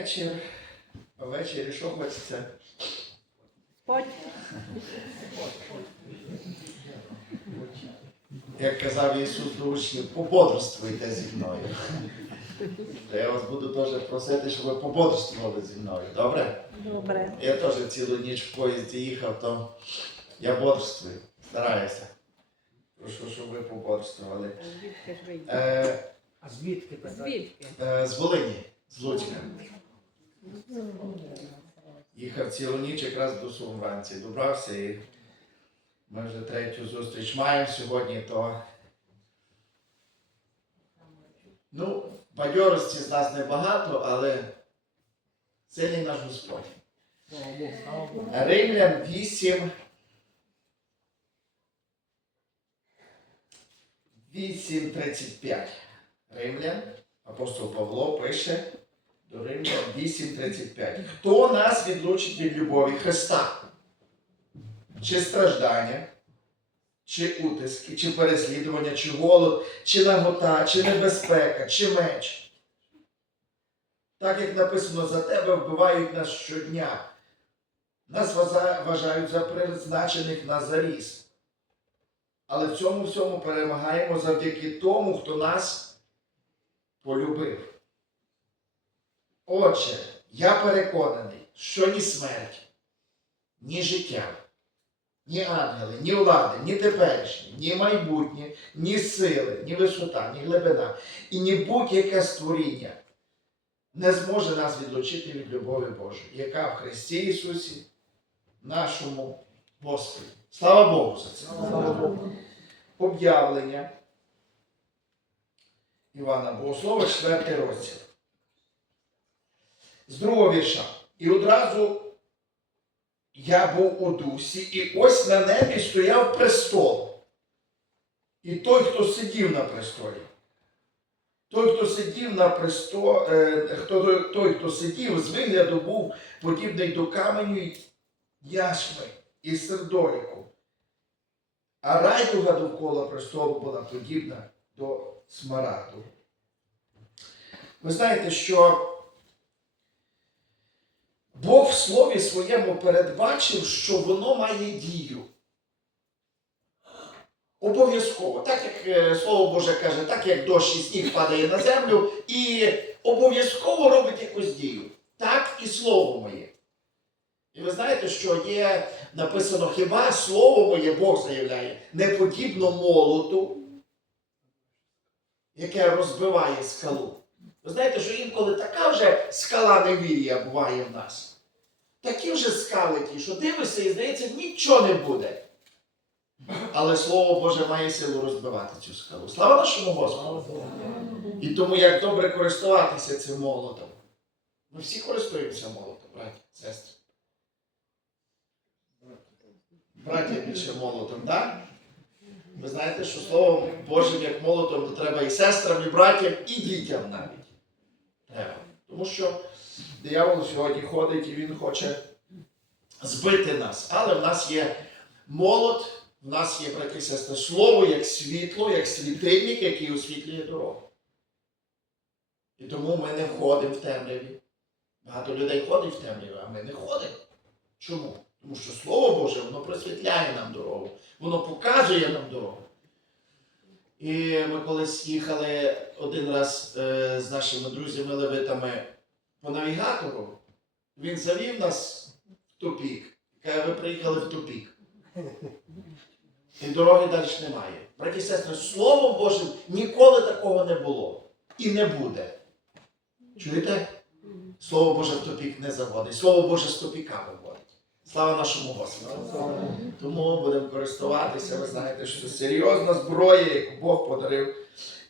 вечір. Ввечері що хочеться? Спать. Як казав Ісус до учнів, пободрствуйте зі мною. То я вас буду теж просити, щоб ви пободрствували зі мною. Добре? Добре. Я теж цілу ніч в поїзді їхав, то я бодрствую, стараюся. Прошу, щоб ви пободрствували. Звідки ж? Е, А звідки? Звідки? е, з Волині, з Луцька. Їхав цілу ніч якраз до Сум вранці. Добрався і ми вже третю зустріч маємо сьогодні, то ну, бадьорості з нас небагато, але сильний наш Господь. Римлян 8. 8.35. Римлян, апостол Павло пише до Римлян 8.35. Хто нас відлучить від любові Христа? Чи страждання, чи утиски, чи переслідування, чи голод, чи нагота, чи небезпека, чи меч? Так як написано за тебе, вбивають нас щодня. Нас вважають за призначених на заріз. Але в цьому всьому перемагаємо завдяки тому, хто нас полюбив. Отже, я переконаний, що ні смерть, ні життя, ні ангели, ні влади, ні теперішні, ні майбутнє, ні сили, ні висота, ні глибина і ні будь-яке створіння не зможе нас відлучити від любові Божої, яка в Христі Ісусі, нашому Господі. Слава Богу за це. Слава Богу. Об'явлення Івана Богослова, 4 розділ. З другого вірша. І одразу я був у дусі, і ось на небі стояв престол. І той, хто сидів на престолі. Той, хто сидів на престолі, хто, той, той, хто сидів, з вигляду був подібний до каменю яшми і сердоліку. А райдуга довкола престолу була подібна до смараду. Ви знаєте, що Бог в слові своєму передбачив, що воно має дію. Обов'язково, так як е, Слово Боже каже, так як дощ і сніг падає на землю, і обов'язково робить якусь дію. Так і слово моє. І ви знаєте, що є написано, хіба слово моє Бог заявляє, не подібно молоту, яке розбиває скалу. Ви знаєте, що інколи така вже скала невір'я буває в нас. Такі вже скали ті, що дивишся і здається, нічого не буде. Але Слово Боже має силу розбивати цю скалу. Слава нашому Господу! І тому як добре користуватися цим молотом. Ми всі користуємося молотом, браті, сестри. Браття більше молотом, так? Ви знаєте, що словом Божим як молотом, то треба і сестрам, і братям, і дітям навіть. Тому що диявол сьогодні ходить і він хоче збити нас. Але в нас є молот, в нас є, брати сестри, слово як світло, як світильник, який освітлює дорогу. І тому ми не ходимо в темряві. Багато людей ходить в темряві, а ми не ходимо. Чому? Тому що Слово Боже, воно просвітляє нам дорогу, воно показує нам дорогу. І ми колись їхали один раз е, з нашими друзями-левитами по навігатору. Він завів нас в тупік. Каже, ви приїхали в тупік. І дороги далі немає. Браті сестри, Словом Божим ніколи такого не було. І не буде. Чуєте? Слово Боже в тупік не заводить. Слово Боже з тупіка виводить. Слава нашому Господу. Тому будемо користуватися, ви знаєте, що це серйозна зброя, яку Бог подарив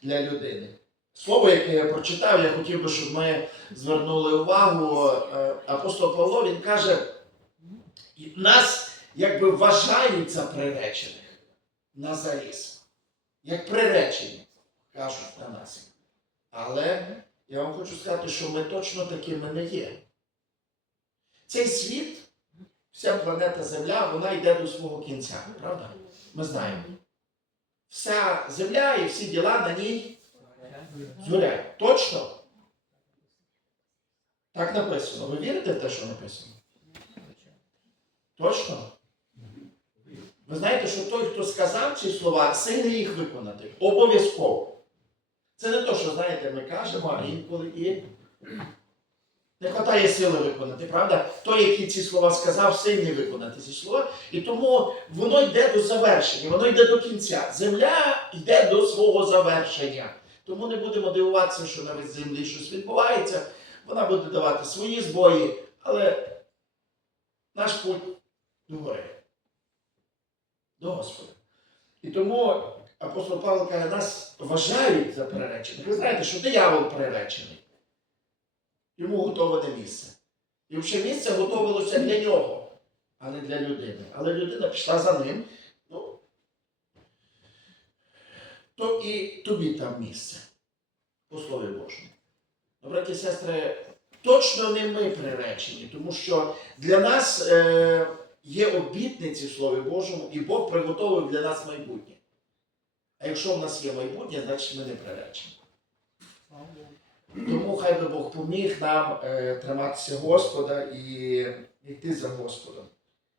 для людини. Слово, яке я прочитав, я хотів би, щоб ми звернули увагу. Е, Апостол Павло він каже, нас якби вважають за приречених на заріз. Як приречені, кажуть на нас. Але я вам хочу сказати, що ми точно такими не є. Цей світ, вся планета Земля, вона йде до свого кінця, правда? Ми знаємо. Вся земля і всі діла на ній згорять. Точно? Так написано. Ви вірите в те, що написано? Точно? Ви знаєте, що той, хто сказав ці слова, сильний їх виконати. Обов'язково. Це не то, що, знаєте, ми кажемо, а інколи і не вистачає сили виконати, правда? Той, який ці слова сказав, сильний виконати ці слова. І тому воно йде до завершення, воно йде до кінця. Земля йде до свого завершення. Тому не будемо дивуватися, що на весь землі щось відбувається. Вона буде давати свої збої, але наш путь до гори. До Господа. І тому апостол Павло каже, нас вважають за приречених. Ви знаєте, що диявол приречений. Йому готоване місце. І вже місце готовилося для нього, а не для людини. Але людина пішла за ним. Ну, то і тобі там місце. По слові Божому. Ну, браті і сестри, точно не ми приречені, тому що для нас е, є обітниці в Слові Божому, і Бог приготовив для нас майбутнє. А якщо в нас є майбутнє, значить ми не приречені. Тому хай би Бог поміг нам е, триматися Господа і йти за Господом.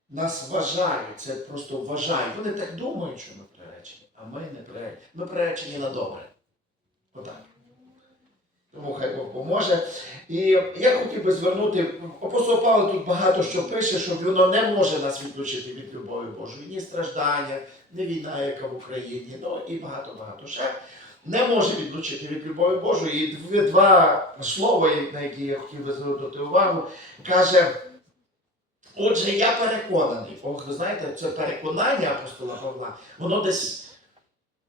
Нас вважають, це просто вважають. Вони так думають, що ми приречені, а ми не приречені. Ми приречені на добре. Отак. Тому хай Бог поможе. І я хотів би звернути, апостол Павло тут багато що пише, що воно не може нас відключити від любові Божої. Ні страждання, ні війна, яка в Україні, ну і багато-багато ще. Не може відлучити від любові Божої. І два слова, на які я хотів би звернути увагу, каже. Отже, я переконаний. Ох, ви знаєте, це переконання апостола Павла, воно десь,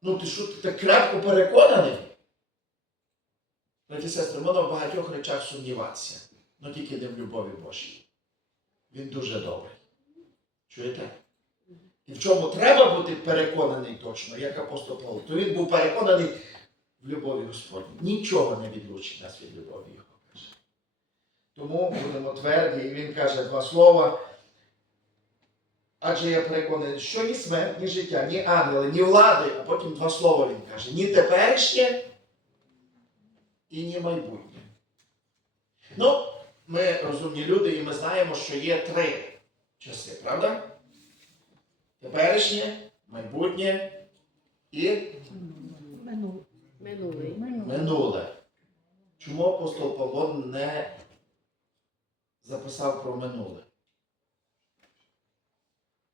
ну ти що, ти так крепко переконаний? Браті сестри, можна в багатьох речах сумніватися, але тільки не в любові Божій. Він дуже добрий. Чуєте? І в чому треба бути переконаний точно, як апостол Павло, то він був переконаний в любові Господній. Нічого не відлучить нас від любові Його. Тому будемо тверді, і він каже два слова. Адже я переконаний, що ні смерть, ні життя, ні ангели, ні влади, а потім два слова він каже: ні теперішнє і ні майбутнє. Ну, ми розумні люди, і ми знаємо, що є три часи, правда? Теперішнє, майбутнє і. Минулий. минуле. Чому апостол Павло не записав про минуле?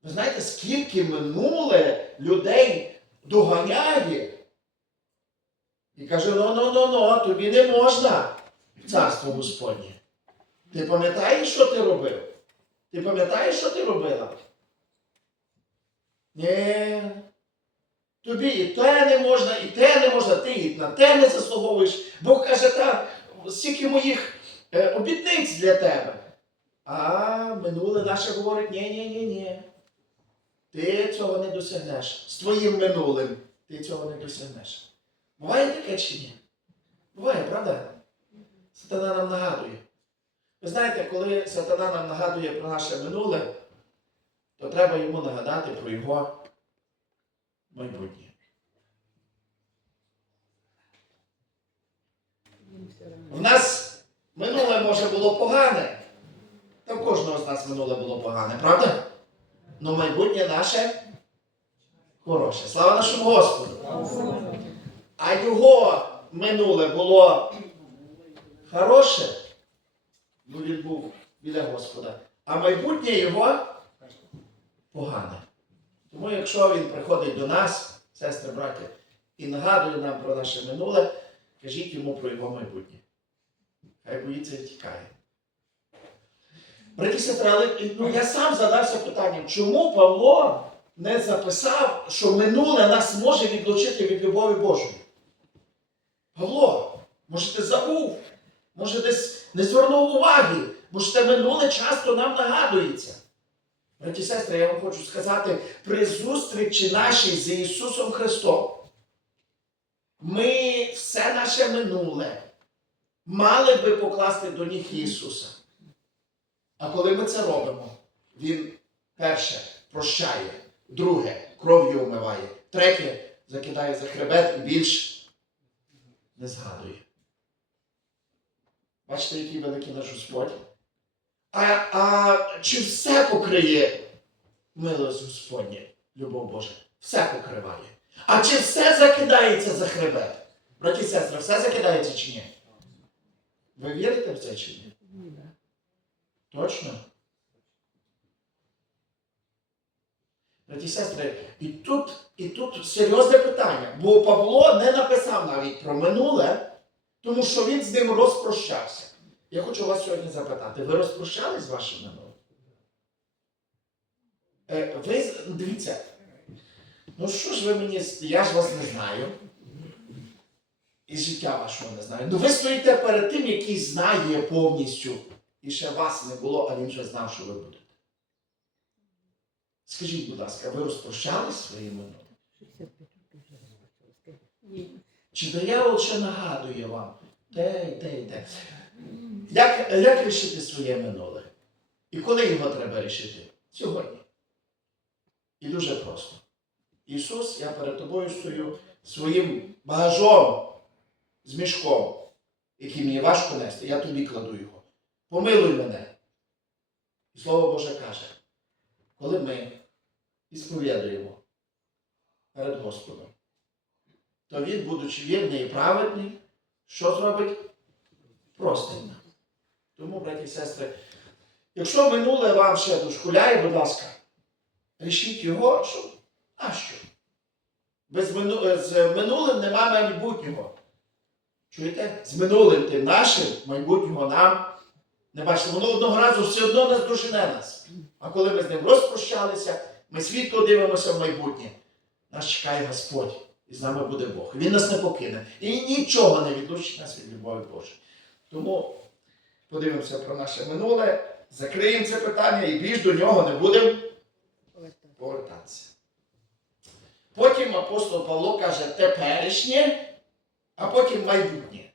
Ви знаєте, скільки минуле людей доганяє і каже: ну ну ну ну тобі не можна в царство Господнє. Ти пам'ятаєш, що ти робив? Ти пам'ятаєш, що ти робила? Ні. Тобі і те не можна, і те не можна, ти і на те не заслуговуєш. Бог каже, так, стільки моїх е, обітниць для тебе. А минуле наше говорить, ні, ні, ні, ні. Ти цього не досягнеш. З твоїм минулим ти цього не досягнеш. Буває таке чи ні? Буває, правда? Сатана нам нагадує. Ви знаєте, коли сатана нам нагадує про наше минуле, то треба йому нагадати про його майбутнє. В нас минуле може було погане. Та в кожного з нас минуле було погане, правда? Но майбутнє наше хороше. Слава нашому Господу! А його минуле було хороше, бо він був біля Господа. А майбутнє його погане. Тому якщо він приходить до нас, сестри, браті, і нагадує нам про наше минуле, кажіть йому про його майбутнє. Хай боїться і тікає. Сестри, ну, я сам задався питанням, чому Павло не записав, що минуле нас може відлучити від любові Божої? Павло, може ти забув, може десь не звернув уваги, може те минуле часто нам нагадується. Браті і сестри, я вам хочу сказати, при зустрічі нашій з Ісусом Христом, ми все наше минуле мали би покласти до ніг Ісуса. А коли ми це робимо, Він перше прощає, друге кров'ю омиває, третє закидає за хребет і більш не згадує. Бачите, який великий наш Господь. А, а чи все покриє милость Господня, любов Божа? Все покриває. А чи все закидається за хребет? Браті і сестри, все закидається чи ні? Ви вірите в це чи ні? Точно? Браті і сестри, і тут, і тут серйозне питання, бо Павло не написав навіть про минуле, тому що він з ним розпрощався. Я хочу вас сьогодні запитати, ви розпрощались з вашим минулим? Е, Ви дивіться, ну що ж ви мені, я ж вас не знаю. І життя вашого не знаю. Ну ви стоїте перед тим, який знає повністю. І ще вас не було, а він вже знав, що ви будете. Скажіть, будь ласка, ви розпрощались зі своїм минулим? 65 років вже розпочалось. Ні. Чи диявол ще нагадує вам те те те? Як, як рішити своє минуле? І коли його треба рішити? Сьогодні. І дуже просто. Ісус, я перед тобою стою своїм багажом з мішком, який мені важко нести, я тобі кладу його. Помилуй мене. І Слово Боже каже, коли ми ісповідуємо перед Господом, то він, будучи вірний і праведний, що зробить? Простить нам. Тому, браті і сестри, якщо минуле вам ще дошкуляє, будь ласка, рішіть його, що а що? Без мину... З минулим нема майбутнього. Чуєте? З минулим тим нашим майбутнього нам не бачите, воно одного разу все одно нас дожене нас. А коли ми з ним розпрощалися, ми світло дивимося в майбутнє. Нас чекає Господь, і з нами буде Бог. Він нас не покине. І нічого не відлучить нас від любові Божої. Тому подивимося про наше минуле, закриємо це питання і більш до нього не будемо повертатися. Потім апостол Павло каже теперішнє, а потім майбутнє.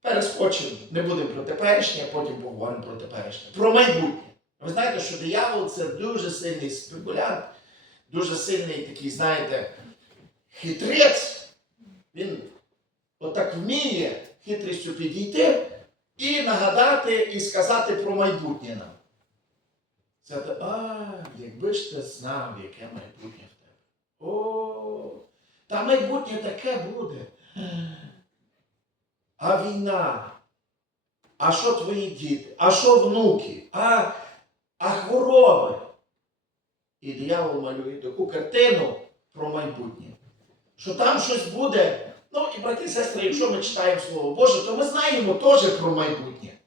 Перескочимо, не будемо про теперішнє, а потім поговоримо про теперішнє. Про майбутнє. Ви знаєте, що диявол це дуже сильний спекулянт, дуже сильний такий, знаєте, хитрець. Він отак вміє хитрістю підійти і нагадати, і сказати про майбутнє нам. Сказати, а, якби ж ти знав, яке майбутнє в тебе. О, та майбутнє таке буде. А війна? А що твої діти? А що внуки? А, а хвороби? І диявол малює таку картину про майбутнє. Що там щось буде. Ну і брати і сестри, якщо ми читаємо Слово Боже, то ми знаємо теж про майбутнє.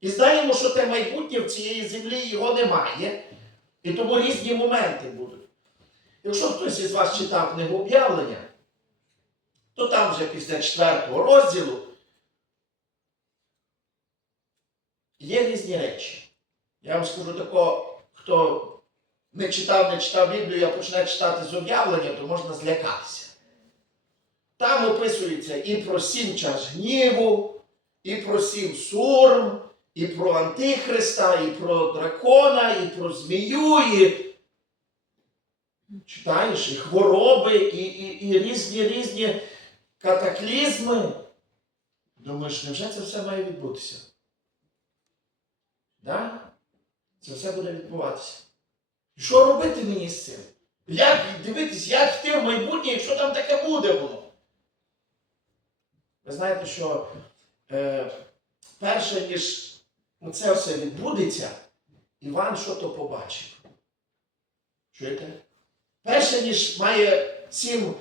І знаємо, що те майбутнє в цієї землі його немає. І тому різні моменти будуть. Якщо хтось із вас читав книгу об'явлення, то там вже після четвертого розділу є різні речі. Я вам скажу такого, хто не читав, не читав Біблію, а почне читати з об'явлення, то можна злякатися. Там описується і про сім чаш гніву, і про сім сурм, і про Антихриста, і про дракона, і про змію, і читаєш, і хвороби, і, і, і різні різні катаклізми. Думаєш, невже це все має відбутися? Да? Це все буде відбуватися. І що робити мені з цим? Як дивитись, як йти в майбутнє, якщо там таке буде воно? Ви знаєте, що е, перше, ніж це все відбудеться, Іван що то побачив. Чуєте? Перше, ніж має сім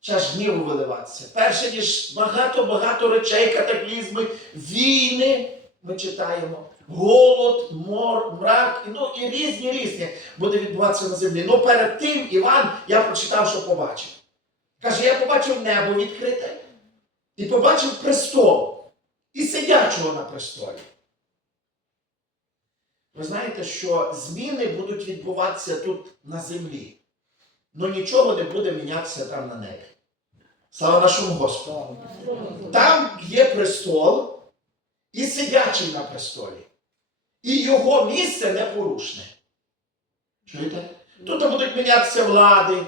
чаш гніву виливатися, перше, ніж багато-багато речей, катаклізми, війни, ми читаємо, голод, мор, мрак, ну і різні різні буде відбуватися на землі. Ну перед тим Іван, я прочитав, що побачив. Каже, я побачив небо відкрите і побачив престол і сидячого на престолі. Ви знаєте, що зміни будуть відбуватися тут на землі, але нічого не буде мінятися там на небі. Слава нашому Господу! Там є престол і сидячий на престолі. І його місце непорушне. Чуєте? Тут будуть мінятися влади,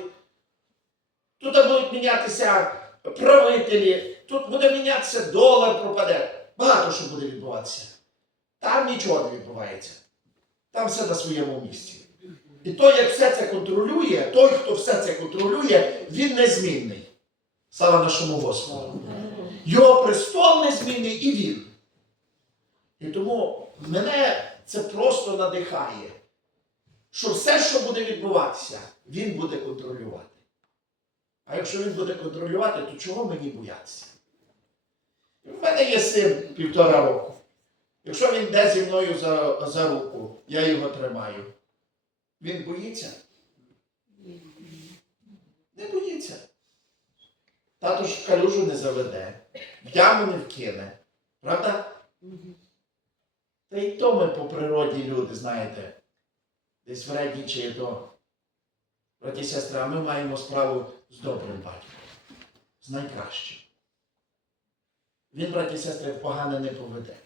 тут будуть мінятися правителі, тут буде мінятися долар, пропаде. Багато що буде відбуватися. Там нічого не відбувається. Там все на своєму місці. І той, як все це контролює, той, хто все це контролює, він незмінний. Слава нашому Господу. Його престол незмінний і він. І тому мене це просто надихає, що все, що буде відбуватися, він буде контролювати. А якщо він буде контролювати, то чого мені боятися? У мене є син півтора року. Якщо він йде зі мною за, за руку, я його тримаю. Він боїться? Не боїться. Тато ж калюжу не заведе, в яму не вкине. Правда? Та й то ми по природі люди, знаєте, десь вреднічає то. Браті і сестри, а ми маємо справу з добрим батьком, з найкращим. Він, браті і сестри, погане не поведе.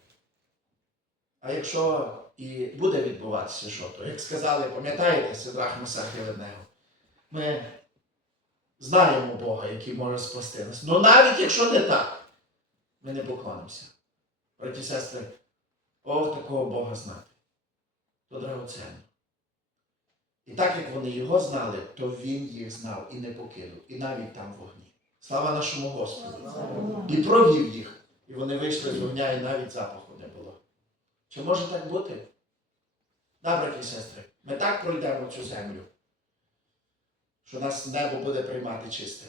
А якщо і буде відбуватися що, то, як сказали, пам'ятаєте, Сидрах Месах ми знаємо Бога, який може спасти нас. Ну навіть якщо не так, ми не поклонимося. Браті і сестри, о, такого Бога знати. То драгоценно. І так як вони його знали, то він їх знав і не покинув, і навіть там вогні. Слава нашому Господу! І провів їх. І вони вийшли з вогня, і навіть запаху не було. Чи може так бути? Да, браті і сестри, ми так пройдемо цю землю, що нас небо буде приймати чисте.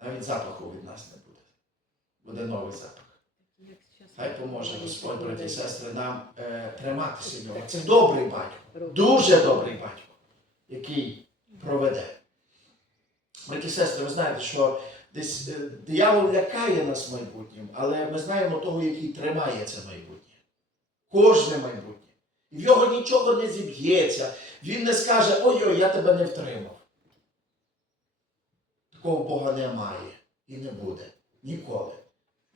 Навіть запаху від нас не буде. Буде новий запах. Хай поможе Господь, браті і сестри, нам е, триматися нього. Це добрий батько, дуже добрий батько, який проведе. Браті і сестри, ви знаєте, що десь е, диявол лякає нас майбутнім, але ми знаємо того, який тримає це майбутнє. Кожне майбутнє. І в його нічого не зіб'ється. Він не скаже, ой-ой, я тебе не втримав. Такого Бога немає і не буде. Ніколи.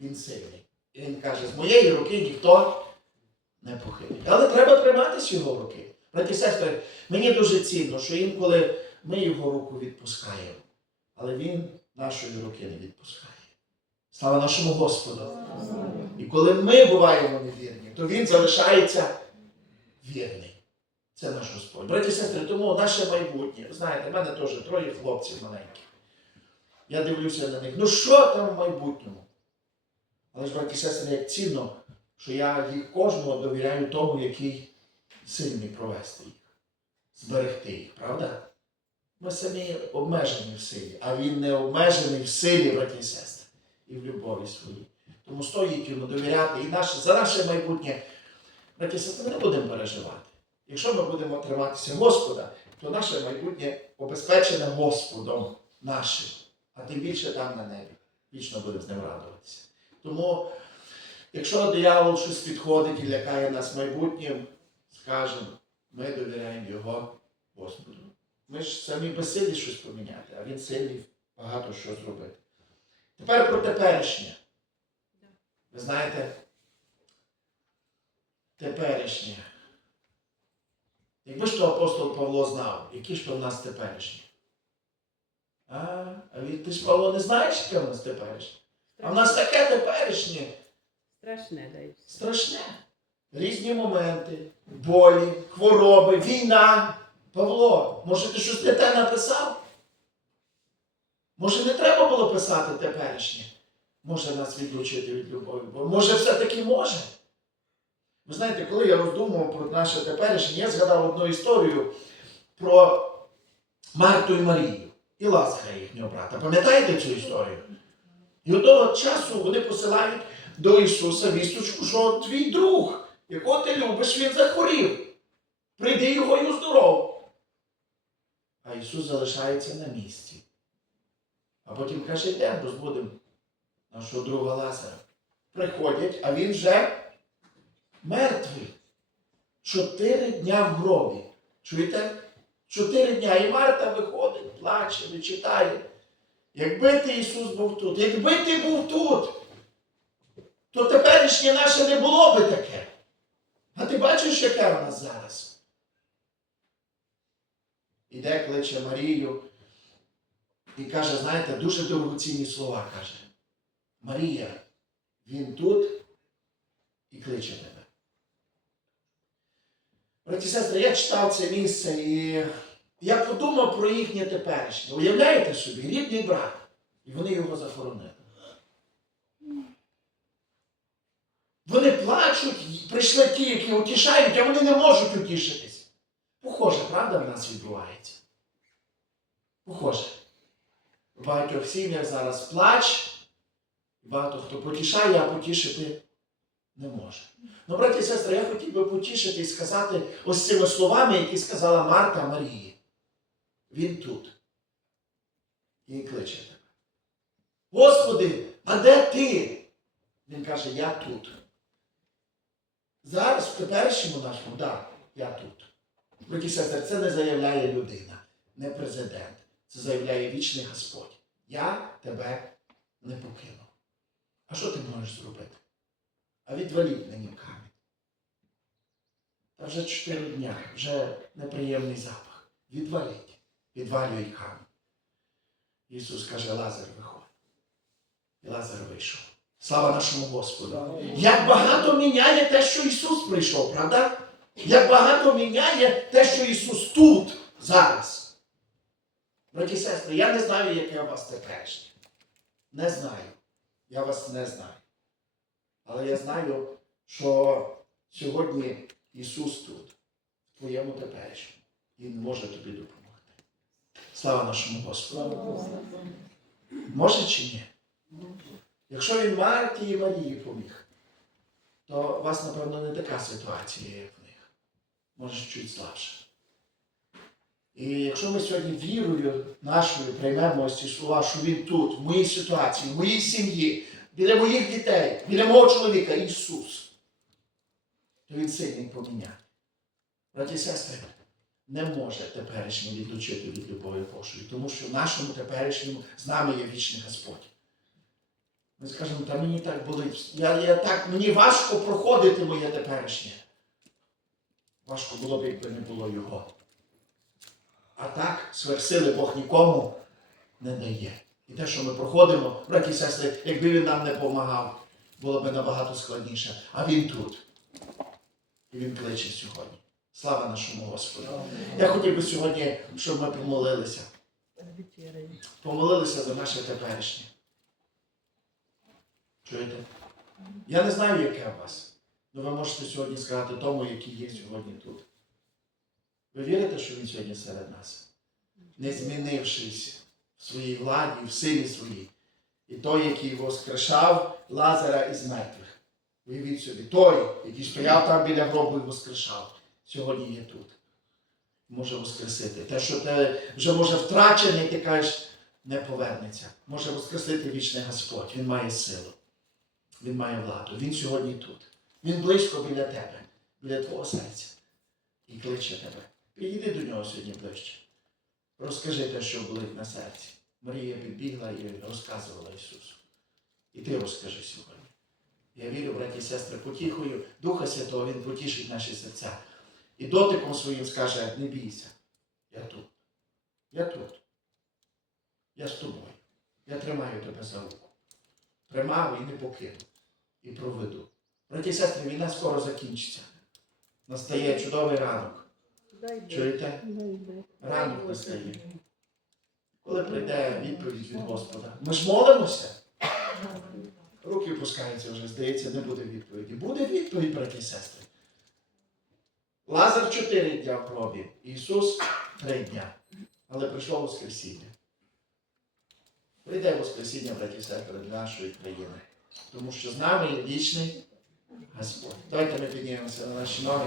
Він сильний. І він каже, з моєї руки ніхто не похилить. Але треба триматись його руки. Браті сестри, мені дуже цінно, що інколи ми його руку відпускаємо, але він нашої руки не відпускає. Слава нашому Господу! І коли ми буваємо невірні, то він залишається вірний. Це наш Господь. Браті і сестри, тому наше майбутнє. Ви знаєте, в мене теж троє хлопців маленьких. Я дивлюся на них. Ну що там в майбутньому? Але ж, браті і сестри, як цінно, що я їх кожного довіряю тому, який сильний провести їх, зберегти їх, правда? Ми самі обмежені в силі, а він не обмежений в силі, браті і сестри, і в любові своїй. Тому стоїть йому довіряти і наше, за наше майбутнє, браті і сестри, не будемо переживати. Якщо ми будемо триматися Господа, то наше майбутнє обезпечене Господом нашим, а тим більше там на небі. Вічно будемо з ним радуватися. Тому, якщо диявол щось підходить і лякає нас майбутнім, скажемо, ми довіряємо його Господу. Ми ж самі безсилі щось поміняти, а він сильний багато що зробити. Тепер про теперішнє. Ви знаєте, теперішнє. Якби ж то апостол Павло знав, які ж то в нас теперішні. А, а від ти ж Павло не знаєш, яке в нас теперішнє? А в нас таке теперішнє Страшне дай. страшне. Різні моменти, болі, хвороби, війна. Павло, може ти щось не те написав? Може не треба було писати теперішнє? Може нас відлучити від любові? Бо може все-таки може? Ви знаєте, коли я роздумував про наше теперішнє, я згадав одну історію про Марту і Марію і Лазаря їхнього брата. Пам'ятаєте цю історію? І от того часу вони посилають до Ісуса вісточку, що твій друг, якого ти любиш, він захворів. Прийди його і оздоров. А Ісус залишається на місці. А потім каже, йдемо, розбудемо нашого друга Лазара. Приходять, а він вже мертвий. Чотири дня в гробі. Чуєте? Чотири дня. І Марта виходить, плаче, вичитає. Якби ти Ісус був тут, якби ти був тут, то теперішнє наше не було би таке. А ти бачиш, яке в нас зараз? Іде, кличе Марію, І каже, знаєте, дуже дорогоцінні слова каже. Марія, він тут і кличе тебе. Браті сестри, я читав це місце і я подумав про їхнє теперішнє. Уявляєте собі, рідний брат, і вони його захоронили. Вони плачуть, прийшли ті, які утішають, а вони не можуть утішитись. Похоже, правда в нас відбувається? Похоже. В багатьох сім'ях зараз плач, багато хто потішає, а потішити не може. Ну, браті і сестри, я хотів би потішити і сказати ось цими словами, які сказала Марта Марії. Він тут. І кличе тебе. Господи, а де ти? Він каже, я тут. Зараз, в теперішньому нашому, так, я тут. Браті сестри, це не заявляє людина, не президент. Це заявляє вічний Господь. Я тебе не покину. А що ти можеш зробити? А відваліть мені камінь. Та вже чотири дня, вже неприємний запах. Відваліть, відвалюй камінь. Ісус каже, Лазар виходь. І Лазар вийшов. Слава нашому Господу. Як багато міняє те, що Ісус прийшов, правда? Як багато міняє те, що Ісус тут, зараз. Браті і сестри, я не знаю, яке у вас теперішнє. Не знаю. Я вас не знаю. Але я знаю, що сьогодні Ісус тут, в твоєму теперішньому. Він може тобі допомогти. Слава нашому Господу. Може чи ні? Якщо він Марті і Марії поміг, то у вас, напевно, не така ситуація, як. Може, чуть слабше. І якщо ми сьогодні вірою нашою приймемо ось слова, що він тут, в моїй ситуації, в моїй сім'ї, біля моїх дітей, біля мого чоловіка, Ісус, то Він сильний поміняти. Браті і сестри, не може теперішнє відлучити від любові Божої, тому що в нашому теперішньому з нами є вічний Господь. Ми скажемо, та мені так болить, я, я так, мені важко проходити моє теперішнє. Важко було б, якби не було його. А так, сверсили Бог нікому не дає. І те, що ми проходимо, браті і сестри, якби він нам не допомагав, було б набагато складніше. А він тут. І він кличе сьогодні. Слава нашому Господу. Я хотів би сьогодні, щоб ми помолилися. Помолилися за наше теперішнє. Чуєте? Я не знаю, яке у вас. Але ви можете сьогодні сказати тому, який є сьогодні тут. Ви вірите, що він сьогодні серед нас? Не змінившись в своїй владі, в силі своїй. І той, який воскрешав Лазара із мертвих. Уявіть собі, той, який стояв там біля гробу і воскрешав, сьогодні є тут. Може воскресити. Те, що те вже може втрачене, ти кажеш, не повернеться. Може воскресити вічний Господь. Він має силу. Він має владу. Він сьогодні тут. Він близько біля тебе, біля твого серця. І кличе тебе. Підійди до нього сьогодні ближче. Розкажи те, що болить на серці. Марія підбігла і розказувала Ісусу. І ти розкажи сьогодні. Я вірю, браті і сестри, потіхою Духа Святого Він потішить наші серця. І дотиком своїм скаже, не бійся. Я тут. Я тут. Я з тобою. Я тримаю тебе за руку. Тримав і не покину. І проведу. Браті і сестри, війна скоро закінчиться. Настає чудовий ранок. Чуєте? Ранок настає. Коли прийде відповідь від Господа. Ми ж молимося. Руки опускаються вже, здається, не буде відповіді. Буде відповідь, браті і сестри. Лазар чотири дня в гробі, Ісус три дня. Але прийшло Воскресіння. Прийде Воскресіння, браті і сестри, для нашої країни. Тому що з нами є вічний Господь. Давайте ми піднімемося на наші ноги.